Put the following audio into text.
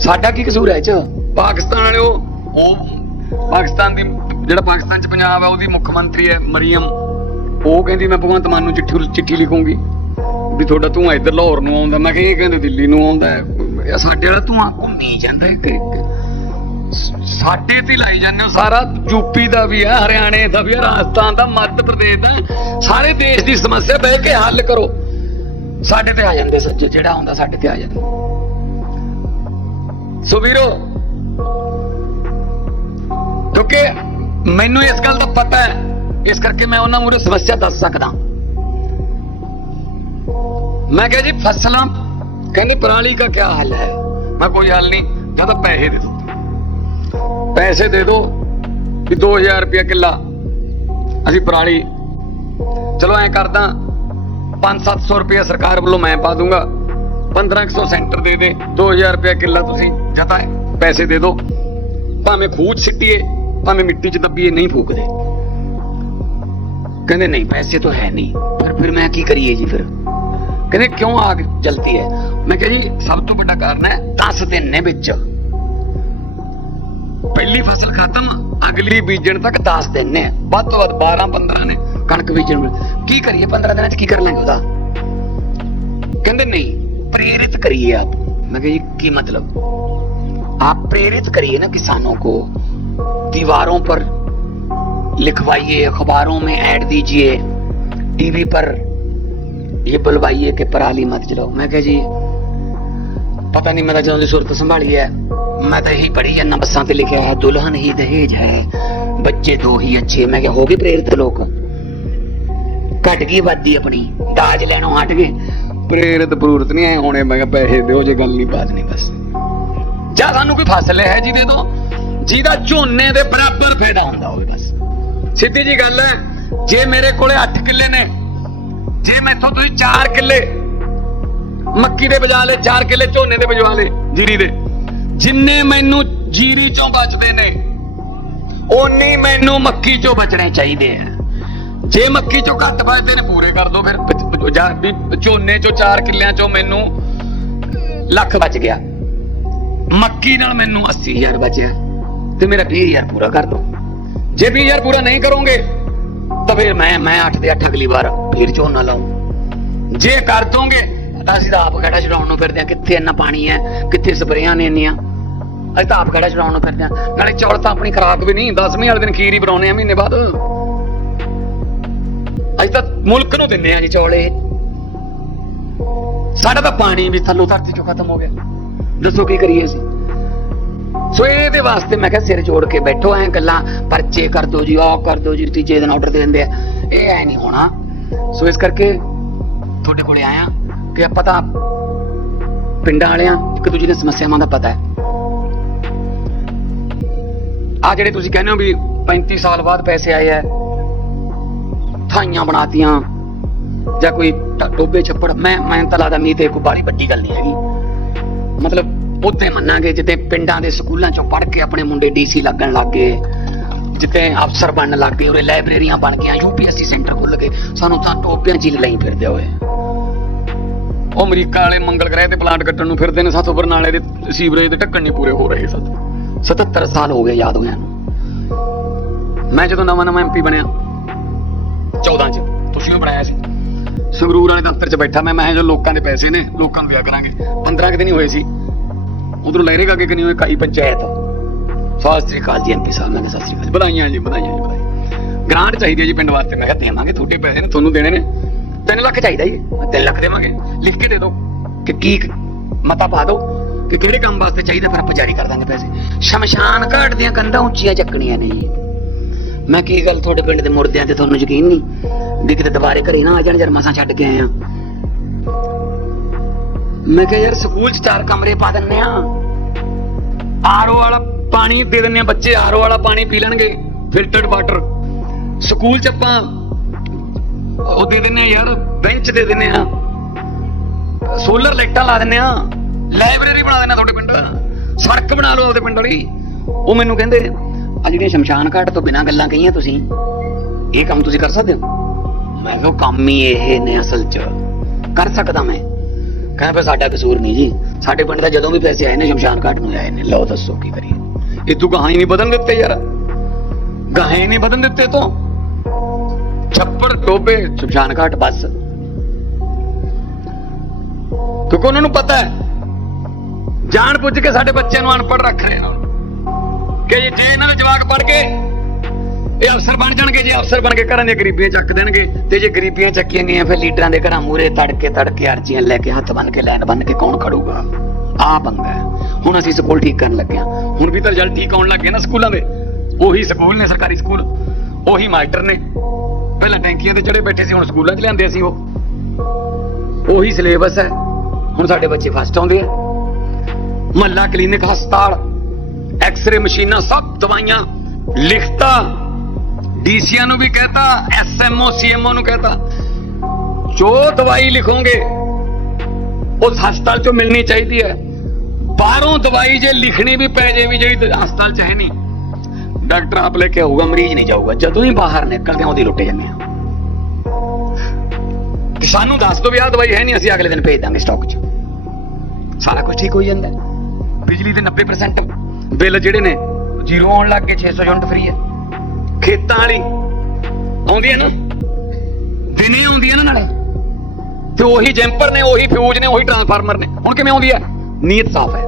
ਸਾਡਾ ਕੀ ਕਸੂਰ ਹੈ ਇਹ ਚ? ਪਾਕਿਸਤਾਨ ਵਾਲੇ ਉਹ ਪਾਕਿਸਤਾਨ ਦੀ, ਜਿਹੜਾ ਪਾਕਿਸਤਾਨ ਚ ਪੰਜਾਬ ਹੈ, ਉਹਦੀ ਮੁੱਖ ਮੰਤਰੀ ਹੈ ਮਰੀਮ। ਉਹ ਕਹਿੰਦੀ, ਮੈਂ ਭਗਵੰਤ ਮਾਨ ਨੂੰ ਚਿੱਠੀ ਚਿੱਠੀ ਲਿਖੂੰਗੀ ਵੀ ਤੁਹਾਡਾ ਧੂੰਆਂ ਇੱਧਰ ਲਾਹੌਰ ਨੂੰ ਆਉਂਦਾ। ਮੈਂ ਕਿਹਾ, ਇਹ ਕਹਿੰਦੇ ਦਿੱਲੀ ਨੂੰ ਆਉਂਦਾ ਹੈ। ਸਾਡੇ ਵਾਲਾ ਧੂੰਆਂ ਘੁੰਮੀ ਜਾਂਦਾ ਕਿ ਸਾਡੇ ਤੇ ਲਾਈ ਜਾਂਦੇ ਹੋ। ਸਾਰਾ ਯੂਪੀ ਦਾ ਵੀ ਹੈ, ਹਰਿਆਣੇ ਦਾ ਵੀ ਹੈ, ਰਾਜਸਥਾਨ ਦਾ, ਮੱਧ ਪ੍ਰਦੇਸ਼ ਦਾ ਸਾਰੇ ਦੇਸ਼ ਦੀ ਸਮੱਸਿਆ ਬਹਿ ਕੇ ਹੱਲ ਕਰੋ। ਸਾਡੇ ਤੇ ਆ ਜਾਂਦੇ ਸੱਚ, ਜਿਹੜਾ ਆਉਂਦਾ ਸਾਡੇ ਤੇ ਆ ਜਾਂਦਾ। ਸੋ ਵੀਰੋ, ਕਿਉਂਕਿ ਮੈਨੂੰ ਇਸ ਗੱਲ ਦਾ ਪਤਾ ਹੈ, ਇਸ ਕਰਕੇ ਮੈਂ ਉਹਨਾਂ ਮੂਰੇ ਸਮੱਸਿਆ ਦੱਸ ਸਕਦਾ। ਮੈਂ ਕਿਹਾ ਜੀ, ਫਸਲਾਂ, ਕਹਿੰਦੇ ਪਰਾਲੀ ਦਾ ਕੀ ਹੱਲ ਹੈ? ਮੈਂ ਕੋਈ ਹੱਲ ਨਹੀਂ ਕਹਿੰਦਾ ਪੈਸੇ ਦੇ ਦਿਓ। ਪੈਸੇ ਦੇ ਦਿਓ ਵੀ 2000 ਰੁਪਏ ਕਿੱਲਾ ਅਸੀਂ ਪਰਾਲੀ। ਚਲੋ ਐ ਕਰਦਾ 5-700 ਰੁਪਏ ਸਰਕਾਰ ਵੱਲੋਂ ਮੈਂ ਪਾ ਦੂੰਗਾ। 1500 ਸੈਂਟਰ ਦੇ ਦੇ 2000 ਰੁਪਏ ਕਿੱਲਾ ਤੁਸੀਂ ਜਤਾ ਪੈਸੇ ਦੇ ਦਿਓ। ਭਾਵੇਂ ਖੂਚ ਸਿੱਟੀਏ, ਭਾਵੇਂ ਮਿੱਟੀ 'ਚ ਦੱਬੀਏ, ਨਹੀਂ ਫੂਕਦੇ। ਕਹਿੰਦੇ, ਨਹੀਂ, ਪੈਸੇ ਤਾਂ ਹੈ ਨਹੀਂ। ਪਰ ਫਿਰ ਮੈਂ ਕੀ ਕਰੀਏ ਜੀ ਫਿਰ? ਕਹਿੰਦੇ, ਕਿਉਂ ਆਗ ਜਲਦੀ ਹੈ? ਮੈਂ ਕਿਹਾ ਜੀ, ਸਭ ਤੋਂ ਵੱਡਾ ਕਾਰਨ ਹੈ 10 ਦਿਨ ਨੇ ਵਿੱਚ। ਪਹਿਲੀ ਫਸਲ ਖਤਮ, ਅਗਲੀ ਬੀਜਣ ਤੱਕ 10 ਦਿਨ ਨੇ। ਵੱਧ ਤੋਂ ਵੱਧ 12 15 ਨੇ ਕਣਕ ਬੀਜਣ ਕੀ ਕਰੀਏ 15 ਦਿਨਾਂ 'ਚ ਕੀ ਕਰ ਲਾਂਗੇ ਉਹਦਾ ਕਹਿੰਦੇ, ਨਹੀਂ प्रेरित करिए आप। मैं ये की मतलब? आप प्रेरित करिए ना किसानों को। दीवारों पर लिखवाइए, अखबारों में ऐड दीजिए, टीवी पर ये बुलवाइए कि पराली मत जलाओ। मैं कह, जी, पता नहीं मैं जल्दी सुरत संभाली है। मैं तो यही पढ़ी है बसा से लिखा है, दुल्हन ही दहेज है, बच्चे दो ही अच्छे। मैं क्या हो गए प्रेरित लोग। घट गई वादी अपनी, दाज लेनो हट गए। ਪ੍ਰੇਰਿਤ ਪ੍ਰੂਰਤ ਨਹੀਂ ਆਏ ਹੋਣੇ, ਮੈਂ ਕਿਹਾ ਪੈਸੇ ਦਿਓ, ਜੇ ਗੱਲ ਨਹੀਂ ਬਾਤ ਬਸ। ਜਾਂ ਸਾਨੂੰ ਕੋਈ ਫਸਲ ਹੈ ਜੀ ਦੇ ਦੋ, ਜਿਹਦਾ ਝੋਨੇ ਦੇ ਬਰਾਬਰ ਫਾਇਦਾ ਹੁੰਦਾ ਹੋਵੇ ਬਸ। ਸਿੱਧੀ ਜੀ ਗੱਲ ਹੈ, ਜੇ ਮੇਰੇ ਕੋਲੇ 8 ਕਿੱਲੇ ਨੇ, ਜੇ ਮੈਥੋਂ ਤੁਸੀਂ 4 ਕਿੱਲੇ ਮੱਕੀ ਦੇ ਬਜਾ ਲਏ 4 ਕਿੱਲੇ ਝੋਨੇ ਦੇ ਬਜਵਾ ਲਏ ਜੀਰੀ ਦੇ, ਜਿੰਨੇ ਮੈਨੂੰ ਜੀਰੀ ਚੋਂ ਬਚਦੇ ਨੇ, ਓਨੀ ਮੈਨੂੰ ਮੱਕੀ ਚੋਂ ਬਚਣੇ ਚਾਹੀਦੇ ਆ। ਜੇ ਮੱਕੀ ਚੋਂ ਘੱਟ ਬਚਦੇ ਨੇ, ਪੂਰੇ ਕਰ ਦੋ ਫਿਰ। ਜਾਂ ਵੀ ਝੋਨੇ ਚੋਂ 4 ਕਿੱਲਿਆਂ ਚੋਂ ਮੈਨੂੰ ਲੱਖ ਬਚ ਗਿਆ। ਮੱਕੀ ਨਾਲ ਮੈਨੂੰ 80000 ਬਚਿਆ ਤੇ ਮੇਰਾ 20000 ਪੂਰਾ ਕਰ ਦੋ। ਜੇ 20000 ਪੂਰਾ ਨਹੀਂ ਕਰੋਗੇ, ਤਾਂ ਫਿਰ ਮੈਂ ਮੈਂ 8 ਦੇ 8 ਅਗਲੀ ਵਾਰ ਫਿਰ ਝੋਨਾ ਲਾਉਂ ਜੇ ਕਰ ਦੋਗੇ, ਤਾਂ ਅਸੀਂ ਤਾਂ ਆਪ ਖੜਾ ਛਡਾਉਣ ਨੂੰ ਫਿਰਦੇ ਆ ਕਿੱਥੇ ਇੰਨਾ ਪਾਣੀ ਹੈ? ਕਿੱਥੇ ਸਪਰੇਆਂ ਨੇ ਇੰਨੀਆਂ? ਅਸੀਂ ਤਾਂ ਆਪ ਖੜਾ ਛਡਾਉਣ ਨੂੰ ਫਿਰਦੇ ਆ ਨਾਲੇ ਚੌਲ ਤਾਂ ਆਪਣੀ ਖਰਾਬ ਵੀ ਨਹੀਂ। 10ਵੀਂ ਵਾਲੇ ਦਿਨ ਖੀਰ ਹੀ ਬਣਾਉਣੇ ਆ ਮਹੀਨੇ ਬਾਅਦ। ਅਸੀਂ ਤਾਂ ਮੁਲਕ ਨੂੰ ਦਿੰਨੇ ਆ ਜੀ ਚੌਲੇ। ਸਾਡਾ ਤਾਂ ਪਾਣੀ ਵੀ ਥੱਲੋਂ ਧਰਤੀ ਚੋਂ ਖਤਮ ਹੋ ਗਿਆ। ਦੱਸੋ ਕੀ ਕਰੀਏ ਅਸੀਂ? ਸੋ ਇਹਦੇ ਵਾਸਤੇ ਮੈਂ ਕਿਹਾ ਸਿਰ ਜੋੜ ਕੇ ਬੈਠੋ, ਐ ਗੱਲਾਂ ਪਰਚੇ ਕਰ ਦੋ ਜੀ, ਆਹ ਕਰ ਦੋ ਜੀ ਤੀਜੇ ਦਿਨ ਆਰਡਰ ਦੇ ਦਿੰਦੇ ਆ। ਇਹ ਐ ਨਹੀਂ ਹੋਣਾ। ਸੋ ਇਸ ਕਰਕੇ ਤੁਹਾਡੇ ਕੋਲੇ ਆਇਆ ਕਿ ਆਪਾਂ ਤਾਂ ਪਿੰਡਾਂ ਵਾਲਿਆਂ, ਇੱਕ ਦੂਜੇ ਦੀਆਂ ਸਮੱਸਿਆਵਾਂ ਦਾ ਪਤਾ ਹੈ। ਆ ਜਿਹੜੇ ਤੁਸੀਂ ਕਹਿੰਦੇ ਹੋ ਵੀ 35 ਸਾਲ ਬਾਅਦ ਪੈਸੇ ਆਏ ਆ ਥਾਈਆਂ ਬਣਾਤੀਆਂ। ਜਾਂ ਕੋਈ ਟੋਬੇ ਛੱਪੜ। ਮੈਂ ਮੈਂ ਤਾਂ ਲੱਗਦਾ ਮੀਤ ਇਹ ਕੋਈ ਬਾਰੀ ਵੱਡੀ ਗੱਲ ਨਹੀਂ ਹੈਗੀ। ਮਤਲਬ ਉੱਥੇ ਮੰਨਾਂਗੇ ਜਿੱਤੇ ਪਿੰਡਾਂ ਦੇ ਸਕੂਲਾਂ ਚੋਂ ਪੜ੍ਹ ਕੇ ਆਪਣੇ ਮੁੰਡੇ ਡੀਸੀ ਲੱਗਣ ਲੱਗ ਜਿੱਤੇ ਅਫਸਰ ਬਣਨ ਲੱਗ ਉਰੇ ਲਾਇਬ੍ਰੇਰੀਆਂ ਬਣ ਗਈਆਂ ਯੂਪੀਐਸਸੀ ਸੈਂਟਰ ਖੁੱਲ ਗਏ। ਸਾਨੂੰ ਤਾਂ ਟੋਪਿਆਂ 'ਚ ਲਈ ਫਿਰਦੇ ਹੋਏ ਉਹ ਅਮਰੀਕਾ ਵਾਲੇ ਮੰਗਲ ਗ੍ਰਹਿ ਤੇ ਪਲਾਂਟ ਕੱਟਣ ਨੂੰ ਫਿਰਦੇ ਨੇ, ਸਾਥੋਂ ਬਰਨਾਲੇ ਦੇ ਸੀਵਰੇਜ ਦੇ ਢੱਕਣ ਨਹੀਂ ਪੂਰੇ ਹੋ ਰਹੇ ਸਤ। 77 ਸਾਲ ਹੋ ਗਏ ਯਾਦ ਹੋਇਆ ਮੈਂ ਜਦੋਂ ਨਵਾਂ ਨਵਾਂ ਐਮਪੀ ਬਣਿਆ 14 ਚ ਤੁਸੀਂ ਵੀ ਬਣਾਇਆ ਸੀ ਸੰਗਰੂਰ ਵਾਲੇ ਦਫ਼ਤਰ ਚ ਬੈਠਾ ਮੈਂ ਮੈਂ ਜੋ ਲੋਕਾਂ ਦੇ ਪੈਸੇ ਨੇ, ਲੋਕਾਂ ਨੂੰ ਦਿਆ ਕਰਾਂਗੇ। 15 ਕਿ ਦਿਨ ਹੀ ਹੋਏ ਸੀ। ਉਧਰੋਂ ਲਹਿਰੇ ਕਾ ਕੇ ਕਨੀ ਹੋਏ ਕਾਈ ਪੰਚਾਇਤ। ਸਤਿ ਸ੍ਰੀ ਜੀ ਐਮਪੀ ਸਾਹਿਬ ਮੈਂ ਕਿਹਾ ਸਤਿ ਸ੍ਰੀ ਜੀ, ਵਧਾਈਆਂ ਜੀ, ਵਧਾਈਆਂ। ਗ੍ਰਾਂਟ ਚਾਹੀਦੀ ਹੈ ਜੀ ਪਿੰਡ ਵਾਸਤੇ। ਮੈਂ ਕਿਹਾ ਦੇਵਾਂਗੇ, ਤੁਹਾਡੇ ਪੈਸੇ ਨੇ, ਤੁਹਾਨੂੰ ਦੇਣੇ ਨੇ। 3 ਲੱਖ ਚਾਹੀਦਾ ਜੀ। 3 ਲੱਖ ਦੇਵਾਂਗੇ। ਲਿਖ ਕੇ ਦੇ ਦਿਓ ਕਿ ਕੀ ਮਤਾ ਪਾ ਦਿਓ ਕਿ ਕਿਹੜੇ ਕੰਮ ਵਾਸਤੇ ਚਾਹੀਦਾ, ਫਿਰ ਆਪਾਂ ਜਾਰੀ ਕਰ ਦਾਂਗੇ ਪੈਸੇ। ਸ਼ਮਸ਼ਾਨ ਘਾਟ ਦੀਆਂ ਕੰਧਾਂ ਉੱਚੀਆਂ ਚੱਕਣੀਆਂ ਨੇ ਜੀ। ਮੈਂ ਕੀ ਗੱਲ ਤੁਹਾਡੇ ਪਿੰਡ ਦੇ ਮੁਰਦਿਆਂ ਤੇ ਤੁਹਾਨੂੰ ਯਕੀਨ ਨਹੀਂ? ਵੀ ਕਿਤੇ ਦੁਬਾਰੇ ਘਰੇ ਨਾ ਆ ਜਾਣ ਜਰ ਮਸਾਂ ਛੱਡ ਕੇ ਆਏ ਮੈਂ ਕਿਹਾ ਯਾਰ ਸਕੂਲ 'ਚ ਚਾਰ ਕਮਰੇ ਪਾ ਦਿੰਨੇ ਆ। ਆਰਓ ਵਾਲਾ ਪਾਣੀ ਦੇ ਦਿੰਨੇ ਆ ਬੱਚੇ ਆਰਓ ਵਾਲਾ ਪਾਣੀ ਪੀ ਲੈਣਗੇ ਫਿਲਟਰਡ ਵਾਟਰ ਸਕੂਲ 'ਚ ਆਪਾਂ ਉਹ ਦੇ ਦਿੰਨੇ ਆ ਯਾਰ ਬੈਂਚ ਦੇ ਦਿੰਨੇ ਆ। ਸੋਲਰ ਲਾਈਟਾਂ ਲਾ ਦਿੰਨੇ ਆ। ਲਾਇਬ੍ਰੇਰੀ ਬਣਾ ਦਿੰਨੇ ਆ ਤੁਹਾਡੇ ਪਿੰਡ। ਸੜਕ ਬਣਾ ਲਓ ਆਪਦੇ ਪਿੰਡ ਵਾਲੀ। ਉਹ ਮੈਨੂੰ ਕਹਿੰਦੇ ਆ ਜਿਹੜੀਆਂ ਸ਼ਮਸ਼ਾਨ ਘਾਟ ਤੋਂ ਬਿਨਾਂ ਗੱਲਾਂ ਕਹੀਆਂ ਤੁਸੀਂ। ਇਹ ਕੰਮ ਤੁਸੀਂ ਕਰ ਸਕਦੇ ਹੋ? ਮੈਂ ਕਿਹਾ ਕੰਮ ਹੀ ਇਹ ਨੇ ਅਸਲ 'ਚ। ਕਰ ਸਕਦਾ ਮੈਂ। ਕਹਿੰਦਾ ਫਿਰ ਸਾਡਾ ਕਸੂਰ ਨਹੀਂ ਜੀ। ਸਾਡੇ ਪਿੰਡ ਦਾ ਜਦੋਂ ਵੀ ਪੈਸੇ ਆਏ ਨੇ ਸ਼ਮਸ਼ਾਨ ਘਾਟ ਨੂੰ ਆਏ ਨੇ। ਲਓ ਦੱਸੋ ਕੀ ਕਰੀਏ। ਇਹ ਤੂੰ ਗਾਹਾਂ ਹੀ ਨਹੀਂ ਬਦਲ ਦਿੱਤੇ ਯਾਰ। ਗਾਹਾਂ ਹੀ ਨਹੀਂ ਬਦਲ ਦਿੱਤੇ ਤੋਂ। ਛੱਪੜ ਟੋਬੇ ਸ਼ਮਸ਼ਾਨ ਘਾਟ ਬਸ। ਕਿਉਂਕਿ ਉਹਨਾਂ ਨੂੰ ਪਤਾ ਹੈ? ਜਾਣ ਪੁੱਜ ਕੇ ਸਾਡੇ ਬੱਚਿਆਂ ਨੂੰ ਅਨਪੜ੍ਹ ਰੱਖ ਰਹੇ ਨੇ ਕਿ ਜੇ ਇਹਨਾਂ ਦੇ ਜਵਾਕ ਪੜ ਕੇ ਇਹ ਅਫਸਰ ਬਣ ਜਾਣਗੇ, ਜੇ ਅਫਸਰ ਬਣ ਕੇ ਘਰਾਂ ਦੀਆਂ ਗਰੀਬੀਆਂ ਚੱਕ ਦੇਣਗੇ, ਤੇ ਜੇ ਗਰੀਬੀਆਂ ਚੱਕੀਆਂ ਗਈਆਂ, ਫਿਰ ਲੀਡਰਾਂ ਦੇ ਘਰਾਂ ਮੂਰੇ ਤੜਕੇ ਤੜਕੇ ਅਰਜ਼ੀਆਂ ਲੈ ਕੇ, ਹੱਥ ਬੰਨ ਕੇ, ਲਾਈਨ ਬੰਨ ਕੇ ਕੌਣ ਖੜੂਗਾ? ਆ ਬੰਦਾ ਹੁਣ ਅਸੀਂ ਸਕੂਲ ਠੀਕ ਕਰਨ ਲੱਗੇ ਹਾਂ ਹੁਣ ਵੀ ਤਾਂ ਰਿਜ਼ਲਟ ਠੀਕ ਆਉਣ ਲੱਗੇ ਨਾ ਸਕੂਲਾਂ ਦੇ। ਉਹੀ ਸਕੂਲ ਨੇ, ਸਰਕਾਰੀ ਸਕੂਲ। ਉਹੀ ਮਾਸਟਰ ਨੇ। ਪਹਿਲਾਂ ਟੈਂਕੀਆਂ ਤੇ ਚੜੇ ਬੈਠੇ ਸੀ, ਹੁਣ ਸਕੂਲਾਂ 'ਚ ਲਿਆਂਦੇ ਸੀ ਉਹ। ਉਹੀ ਸਿਲੇਬਸ ਹੈ। ਹੁਣ ਸਾਡੇ ਬੱਚੇ ਫਸਟ ਆਉਂਦੇ ਆ। ਮਹੱਲਾ ਕਲੀਨਿਕ ਹਸਪਤਾਲ। ਐਕਸ-ਰੇ ਮਸ਼ੀਨਾਂ ਸਭ ਦਵਾਈਆਂ ਲਿਖਤਾ, ਡੀਸੀਆਂ ਨੂੰ ਵੀ ਕਹਤਾ ਐਸਐਮਓ ਸੀਐਮਓ ਨੂੰ ਕਹਤਾ। ਜੋ ਦਵਾਈ ਲਿਖੋਗੇ, ਉਸ ਹਸਪਤਾਲ ਚੋਂ ਮਿਲਣੀ ਚਾਹੀਦੀ ਹੈ। ਬਾਹਰੋਂ ਦਵਾਈ ਜੇ ਲਿਖਣੀ ਵੀ ਪੈ ਜੇ ਵੀ ਜਿਹੜੀ ਹਸਪਤਾਲ ਚ ਹੈ ਨਹੀਂ, ਡਾਕਟਰ ਆਪ ਲੈ ਕੇ ਆਊਗਾ, ਮਰੀਜ਼ ਨਹੀਂ ਜਾਊਗਾ। ਜਦੋਂ ਹੀ ਬਾਹਰ ਨਿਕਲਦੇ ਉਹਦੀ ਲੁੱਟੇ ਜਾਂਦੇ ਆ ਸਾਨੂੰ ਦੱਸ ਦੋ ਵੀ ਆਹ ਦਵਾਈ ਹੈ ਨਹੀਂ, ਅਸੀਂ ਅਗਲੇ ਦਿਨ ਭੇਜ ਦਾਂਗੇ ਸਟਾਕ 'ਚ। ਸਾਰਾ ਕੁਝ ਠੀਕ ਹੋ ਜਾਂਦਾ ਬਿਜਲੀ ਦੇ 90% ਬਿੱਲ ਜਿਹੜੇ ਨੇ ਜ਼ੀਰੋ ਆਉਣ ਲੱਗ ਗਏ 600 ਯੂਨਿਟ ਫ੍ਰੀ ਹੈ। ਖੇਤਾਂ ਵਾਲੀ। ਆਉਂਦੀ ਹੈ ਨਾ? ਦਿਨੇ ਆਉਂਦੀ ਹੈ ਨਾ ਨਾਲੇ। ਤੇ ਉਹੀ ਜੈਂਪਰ ਨੇ ਉਹੀ ਫਿਊਜ਼ ਨੇ ਉਹੀ ਟਰਾਂਸਫਾਰਮਰ ਨੇ। ਹੁਣ ਕਿਵੇਂ ਆਉਂਦੀ ਹੈ? ਨੀਅਤ ਸਾਫ਼ ਹੈ।